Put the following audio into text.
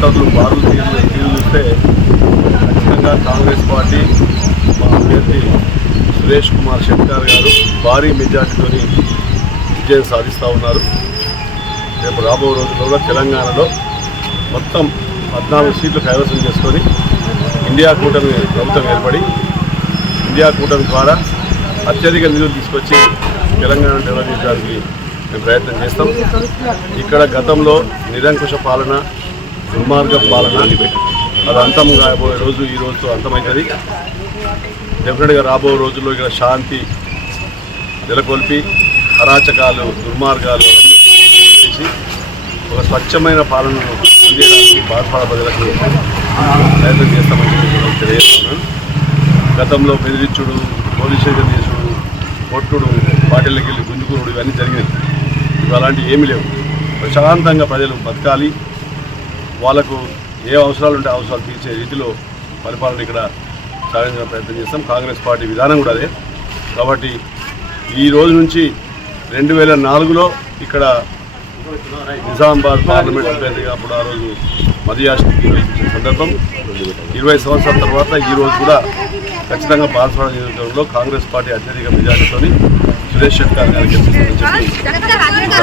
ఓటర్లు బారులు తీరు చూస్తే ఖచ్చితంగా కాంగ్రెస్ పార్టీ మా అభ్యర్థి సురేష్ కుమార్ శెట్కర్ గారు భారీ మెజార్టీతో విజయం సాధిస్తూ ఉన్నారు. రేపు రాబో రోజుల్లో కూడా తెలంగాణలో మొత్తం 14 సీట్లు కైవసం చేసుకొని ఇండియా కూటమి ప్రభుత్వం ఏర్పడి ఇండియా కూటమి ద్వారా అత్యధిక నిధులు తీసుకొచ్చి తెలంగాణ డెవలప్ చేయడానికి మేము ప్రయత్నం చేస్తాం. ఇక్కడ గతంలో నిరంకుశ పాలన, దుర్మార్గ పాలన అది అంతం కాబోయే రోజు ఈ రోజుతో అంతమవుతుంది. డెఫినెట్గా రాబో రోజుల్లో ఇక్కడ శాంతి నెలకొల్పి అరాచకాలు, దుర్మార్గాలు చేసి ఒక స్వచ్ఛమైన పాలనను అందించడానికి బాధపడ ప్రజలకు ప్రయత్నం చేస్తామని తెలియజేస్తున్నాను. గతంలో బెదిరించుడు, పోలీస్ స్టేషన్ చేసుడు, కొట్టుడు, పార్టీలకు వెళ్ళి గుంజుకురుడు ఇవన్నీ జరిగినాయి. ఇవి అలాంటివి ఏమీ లేవు. ప్రశాంతంగా ప్రజలు బతకాలి, వాళ్ళకు ఏ అవసరాలు ఉంటే అవసరాలు తీర్చే రీతిలో పరిపాలన ఇక్కడ సాగించే ప్రయత్నం చేస్తాం. కాంగ్రెస్ పార్టీ విధానం కూడా అదే. కాబట్టి ఈ రోజు నుంచి 2004లో ఇక్కడ నిజామాబాద్ పార్లమెంట్ అభ్యర్థిగా అప్పుడు ఆ రోజు మదియాష్కి గెలిపించిన సందర్భం 20 సంవత్సరాల తర్వాత ఈ రోజు కూడా ఖచ్చితంగా బాన్స్వాడ నియోజకవర్గంలో కాంగ్రెస్ పార్టీ అత్యధిక మెజార్టీతో సురేష్ శెట్కర్ గారు గెలిపిస్తారని చెప్పి